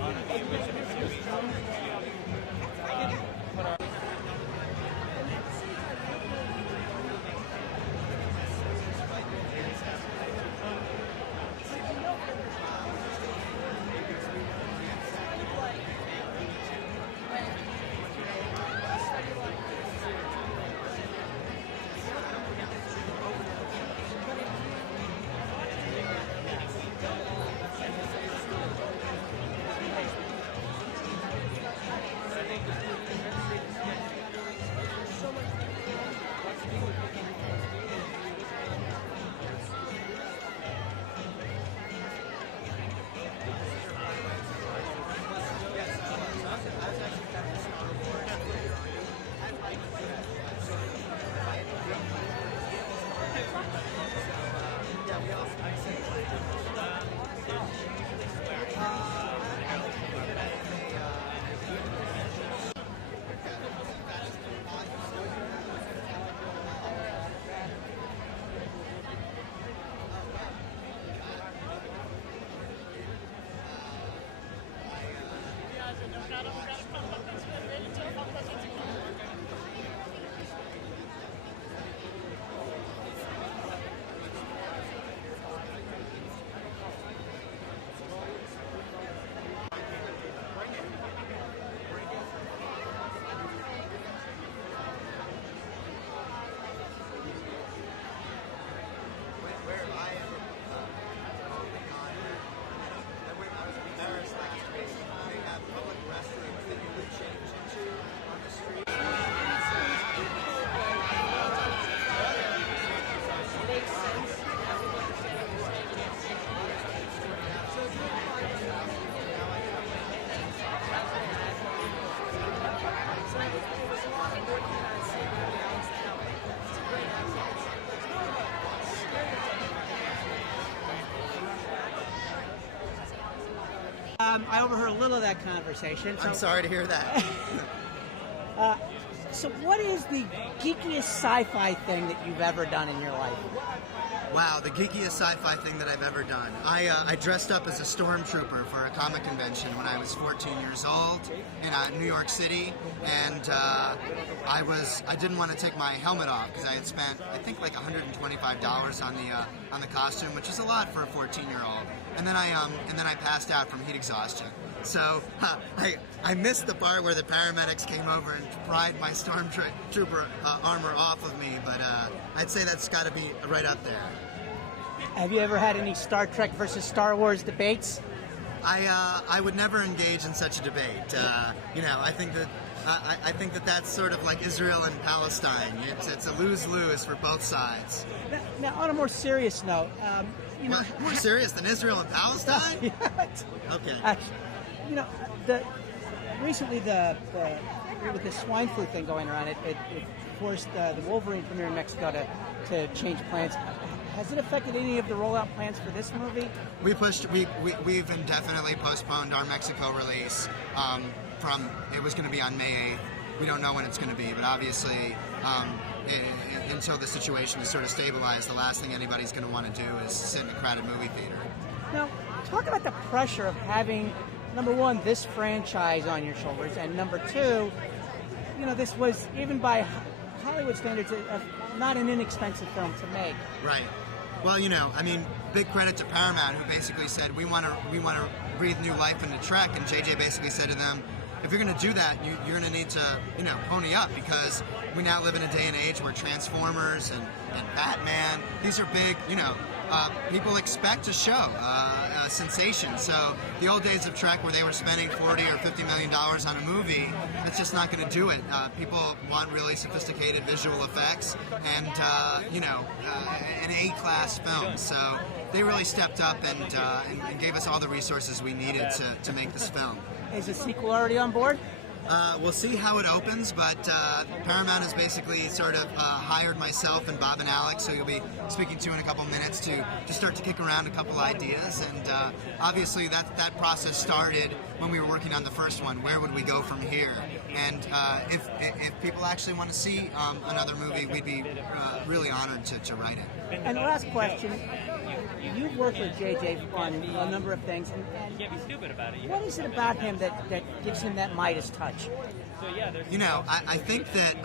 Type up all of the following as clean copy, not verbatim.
on the original series. I overheard a little of that conversation. I'm sorry to hear that. So what is the geekiest sci-fi thing that you've ever done in your life? Wow, the geekiest sci-fi thing that I've ever done. I dressed up as a stormtrooper for a comic convention when I was 14 years old in New York City, and I didn't want to take my helmet off because I had spent I think like $125 on the costume, which is a lot for a 14-year-old. And then I passed out from heat exhaustion. So I missed the part where the paramedics came over and pried my stormtrooper armor off of me, but I'd say that's got to be right up there. Have you ever had any Star Trek versus Star Wars debates? I would never engage in such a debate. I think that that's sort of like Israel and Palestine. It's a lose-lose for both sides. Now, on a more serious note, more serious than Israel and Palestine? Okay. Recently with the swine flu thing going around, it forced the Wolverine premiere in Mexico to change plans. Has it affected any of the rollout plans for this movie? We've indefinitely postponed our Mexico release. It was going to be on May 8th. We don't know when it's going to be, but obviously until the situation is sort of stabilized, the last thing anybody's going to want to do is sit in a crowded movie theater. Now, talk about the pressure of having, number one, this franchise on your shoulders, and number two, this was, even by Hollywood standards, not an inexpensive film to make. Right. Well, big credit to Paramount, who basically said, we want to breathe new life into Trek, and JJ basically said to them, if you're going to do that, you're going to need to, pony up, because we now live in a day and age where Transformers and Batman, these are big, people expect a show, a sensation. So the old days of Trek, where they were spending $40 or $50 million on a movie, that's just not going to do it. People want really sophisticated visual effects and an A-class film. So they really stepped up and gave us all the resources we needed to make this film. Is the sequel already on board? We'll see how it opens, but Paramount has basically sort of hired myself and Bob and Alex, who you'll be speaking to in a couple minutes, to start to kick around a couple ideas. And obviously that process started when we were working on the first one. Where would we go from here? And if people actually want to see another movie, we'd be really honored to write it. And last question. You've worked with JJ on a number of things. And You can't be stupid about it. what is it about him that gives him that Midas touch? So yeah, there's. You know, I think that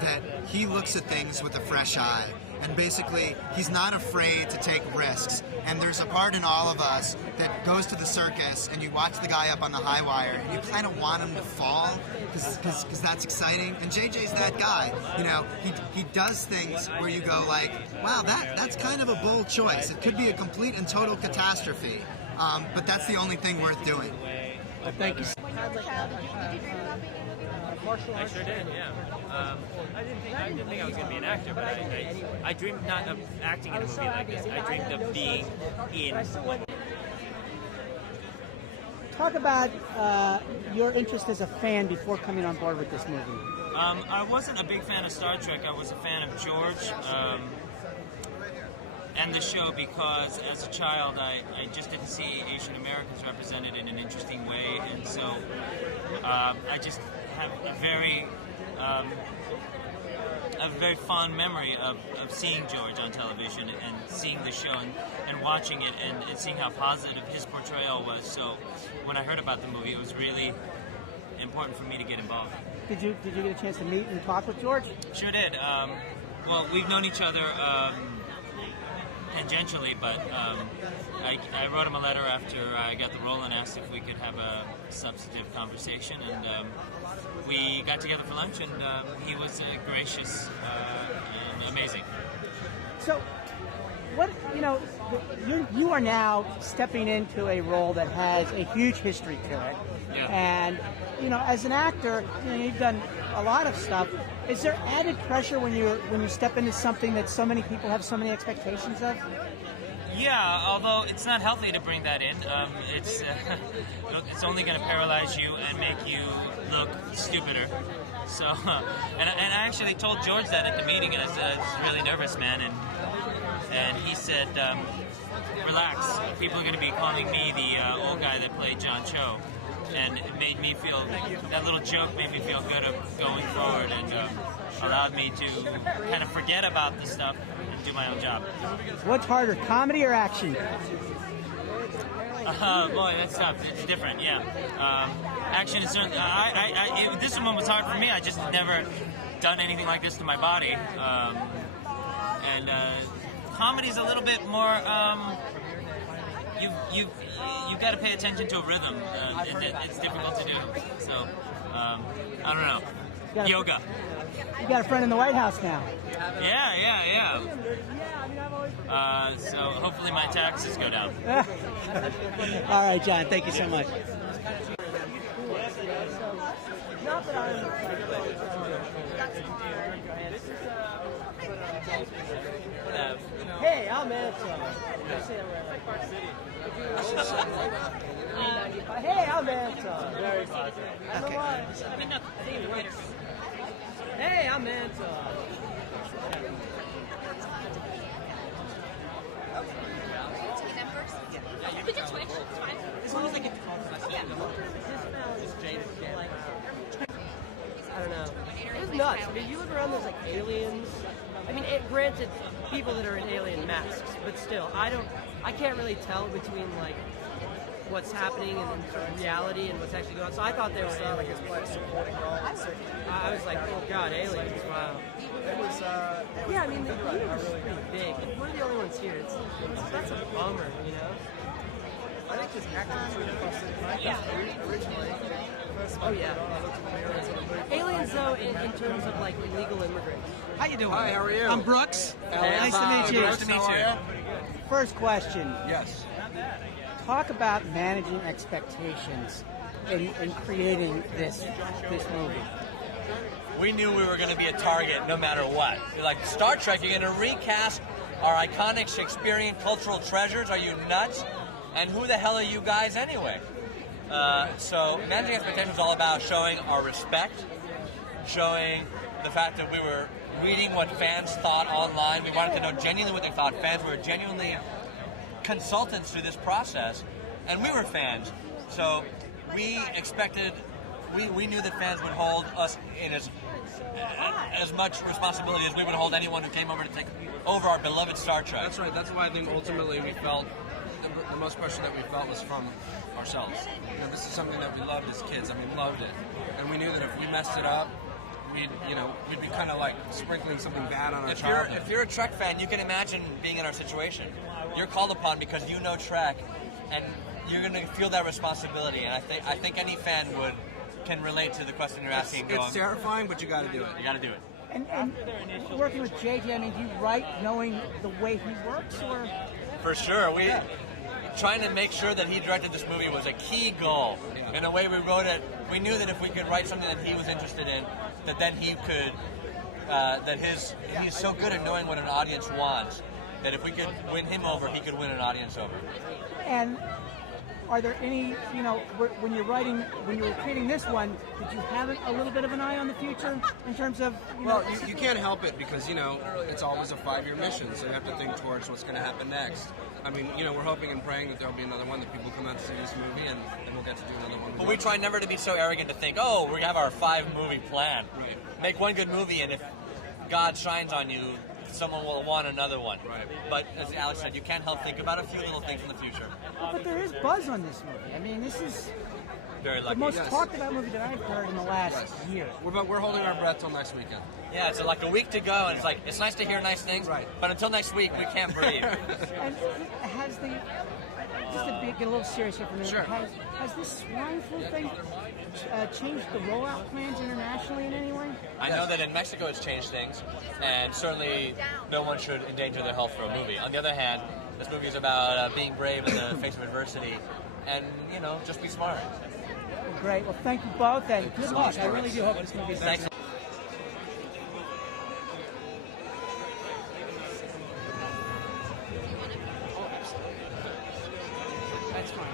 that he looks at things with a fresh eye, and basically he's not afraid to take risks. And there's a part in all of us that goes to the circus, and you watch the guy up on the high wire, and you kind of want him to fall because that's exciting. And JJ's that guy. You know, he does things where you go like, wow, that's kind of a bold choice. It could be a complete and total catastrophe, but that's the only thing worth doing. Well, thank you. I sure did, yeah. I didn't think I was going to be an actor, but I dreamed not of acting in a movie like this. I dreamed of being in one. Talk about your interest as a fan before coming on board with this movie. I wasn't a big fan of Star Trek. I was a fan of George and the show because as a child I just didn't see Asian Americans represented in an interesting way, and so I just have a very fond memory of seeing George on television and seeing the show and watching it and seeing how positive his portrayal was. So when I heard about the movie, it was really important for me to get involved. Did you get a chance to meet and talk with George? Sure did. Well, we've known each other tangentially, but I wrote him a letter after I got the role and asked if we could have a substantive conversation, and we got together for lunch, and he was gracious and amazing. So, what you are now stepping into a role that has a huge history to it, Yeah. and as an actor, you've done a lot of stuff. Is there added pressure when you step into something that so many people have so many expectations of? Yeah, although it's not healthy to bring that in. It's only going to paralyze you and make you look stupider. So, and I actually told George that at the meeting, and I said, I was really nervous, man, and he said, relax, people are going to be calling me the old guy that played John Cho. And it made me feel, that little joke made me feel good of going forward, and allowed me to kind of forget about the stuff and do my own job. What's harder, comedy or action? Boy, that's tough. It's different, yeah. Action is certainly, this one was hard for me. I just never done anything like this to my body. And comedy's a little bit more, you've got to pay attention to a rhythm. It's difficult to do. So, I don't know. Yoga. You got a friend in the White House now. Yeah. So hopefully my taxes go down. All right, John. Thank you so much. Hey, I'm Anton. Hey, I'm Anton. Very positive. Hey, I'm Anton. We can switch. It's fine. As long as I get to talk to myself. I don't know. It was nuts. I mean, you look around, there's like aliens. I mean, granted, people that are in alien masks, but still, I can't really tell between like what's happening and sort of reality and what's actually going on. So I thought they were aliens. I was like, oh god, aliens! Wow. Yeah, I mean, the universe is pretty big. Like, we're the only ones here. That's a bummer, you know. I think this acting was really fascinating. Originally, Oh yeah. Aliens, though, in terms of like illegal immigrants. How you doing? Hi, how are you? I'm Brooks. Nice to meet you. Nice to meet you. First question. Yes. Talk about managing expectations in creating this movie. We knew we were going to be a target no matter what. Like Star Trek, you're going to recast our iconic Shakespearean cultural treasures? Are you nuts? And who the hell are you guys anyway? So managing expectations is all about showing our respect, showing the fact that we were reading what fans thought online. We wanted to know genuinely what they thought. Fans were genuinely consultants through this process, and we were fans. So we expected, we knew that fans would hold us in as much responsibility as we would hold anyone who came over to take over our beloved Star Trek. That's right. That's why I think ultimately we felt the most pressure that we felt was from ourselves. You know, this is something that we loved as kids. I mean, loved it, and we knew that if we messed it up, we'd be kind of like sprinkling something bad on our childhood. If you're a Trek fan, you can imagine being in our situation. You're called upon because you know Trek, and you're going to feel that responsibility. And I think any fan can relate to the question you're asking. It's terrifying, but you got to do it. You got to do it. And working with JJ, I mean, do you write knowing the way he works, or? For sure. Trying to make sure that he directed this movie was a key goal. In the way we wrote it, we knew that if we could write something that he was interested in, that then he could, he's so good at knowing what an audience wants, that if we could win him over, he could win an audience over. And are there any, when you're creating this one, did you have a little bit of an eye on the future in terms of, Well, you can't help it because, it's always a 5-year mission, so you have to think towards what's going to happen next. I mean, we're hoping and praying that there'll be another one, that people come out to see this movie, and we'll get to do another one. But we try never to be so arrogant to think, we have our 5-movie plan. Right. Make one good movie, and if God shines on you, someone will want another one. Right. But as Alex said, you can't help think about a few little things in the future. But there is buzz on this movie. I mean, this is Very the lucky. most Yes. talked about movie that I've heard in the last year. We're holding our breath till next weekend. Yeah, it's like a week to go, and it's nice to hear nice things, Right. but until next week, we can't breathe. And has get a little serious here for a minute. Sure. Has this swine flu thing changed the rollout plans internationally in any way? I know that in Mexico it's changed things, and certainly no one should endanger their health for a movie. On the other hand, this movie is about being brave in the face of adversity, and, just be smart. Great. Well, thank you both, and good luck. I really do hope this movie is Thanks. That's fine.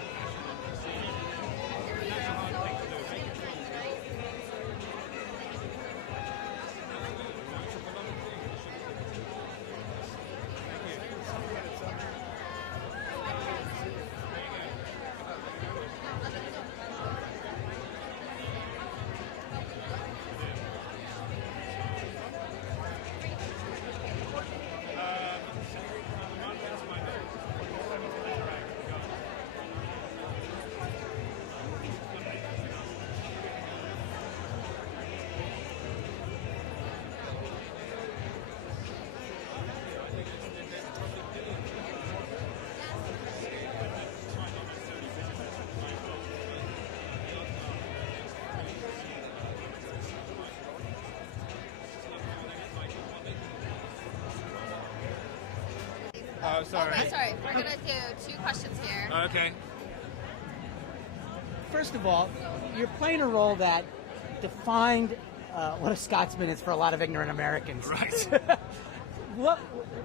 Oh, sorry. Okay, sorry. We're going to do 2 questions here. Okay. First of all, you're playing a role that defined what a Scotsman is for a lot of ignorant Americans. Right. What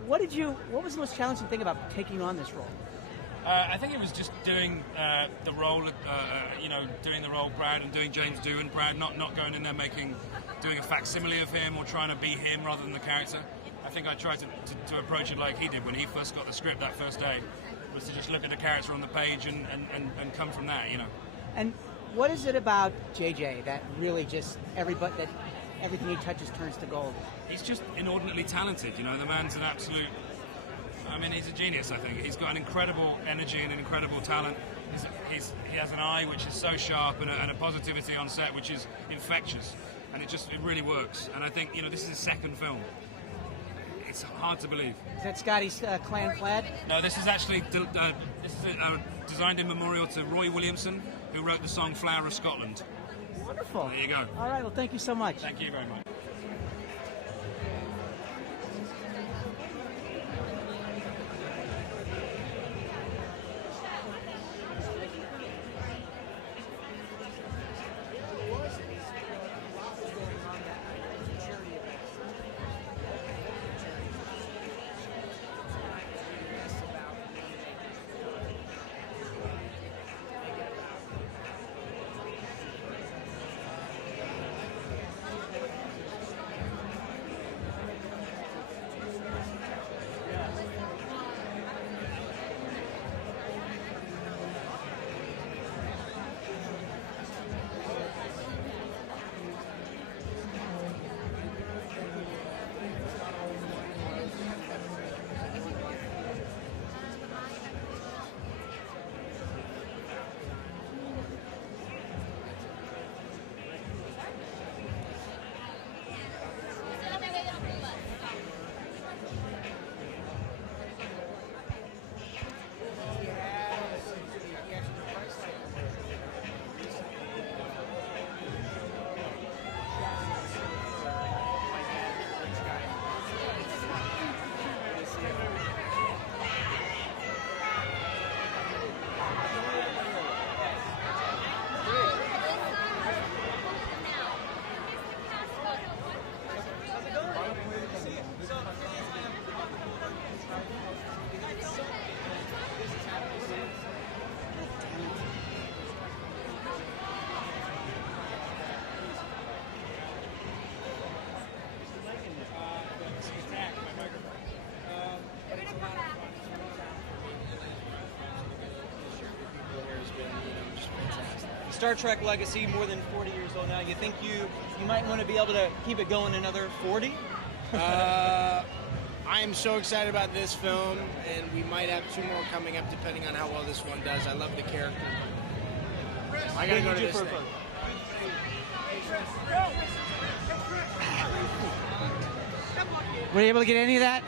was the most challenging thing about taking on this role? I think it was just doing the role, doing the role proud and doing James Doohan proud, not going in there doing a facsimile of him or trying to be him rather than the character. I think I tried to approach it like he did when he first got the script that first day, was to just look at the character on the page and come from that, And what is it about JJ that really just everything he touches turns to gold? He's just inordinately talented, the man's an absolute... he's a genius, I think. He's got an incredible energy and an incredible talent. He has an eye which is so sharp and a positivity on set which is infectious. And it really works. And I think, this is his second film. It's hard to believe. Is that Scotty's clan plaid? No, this is actually designed in memorial to Roy Williamson, who wrote the song Flower of Scotland. Wonderful. There you go. All right, well, thank you so much. Thank you very much. Star Trek legacy, more than 40 years old now. You think you might want to be able to keep it going another 40? I am so excited about this film, and we might have 2 more coming up depending on how well this one does. I love the character. I gotta go to this thing. Were you able to get any of that?